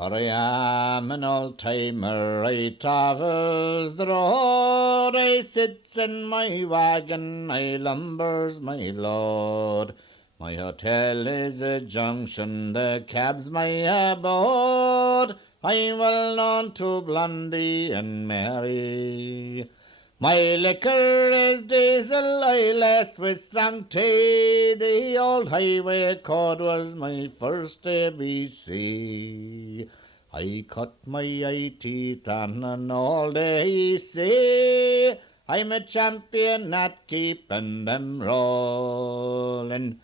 For I am an old-timer, I travels the road, I sits in my wagon, I lumbers my load. My hotel is a junction, the cab's my abode, I'm well known to Blondie and Mary. My liquor is diesel, I less with strong tea. The old highway code was my first ABC. I cut my eye teeth on an old AC. I'm a champion at keeping them rolling.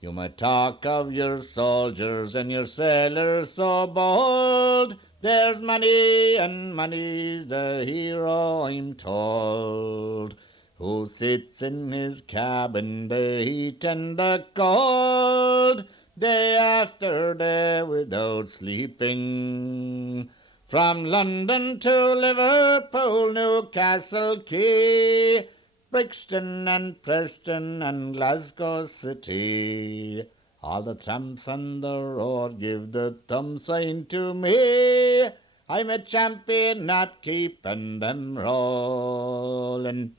You might talk of your soldiers and your sailors so bold. There's money, and money's the hero, I'm told, who sits in his cabin, the heat and the cold, day after day without sleeping. From London to Liverpool, Newcastle Quay, Brixton and Preston and Glasgow City, all the tramps on the road give the thumb sign to me. I'm a champion at keeping them rolling.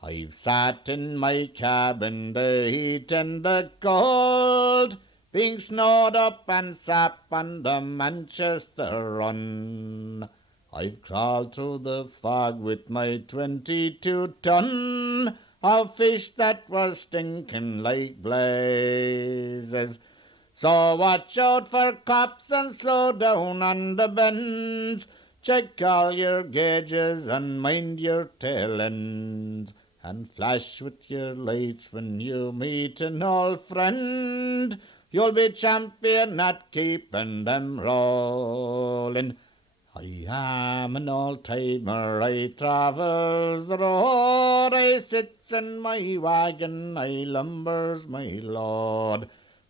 I've sat in my cabin, the heat and the cold, being snowed up and sap on the Manchester run. I've crawled through the fog with my 22-ton of fish that was stinking like blazes. So watch out for cops and slow down on the bends. Check all your gauges and mind your tail ends. And flash with your lights when you meet an old friend. You'll be champion at keeping them rolling. I am an old-timer, I travels the road, I sits in my wagon, I lumbers my load.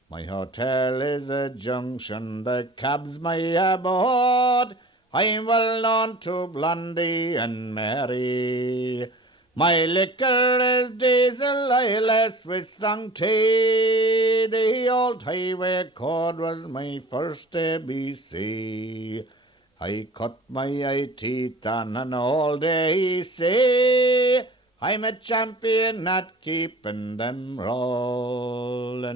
My hotel is a junction, the cab's my abode, I'm well known to Blondie and Mary. My liquor is diesel, I less with strong tea, the old highway code was my first ABC. I cut my eye teeth on an old AC. I'm a champion at keeping them rolling.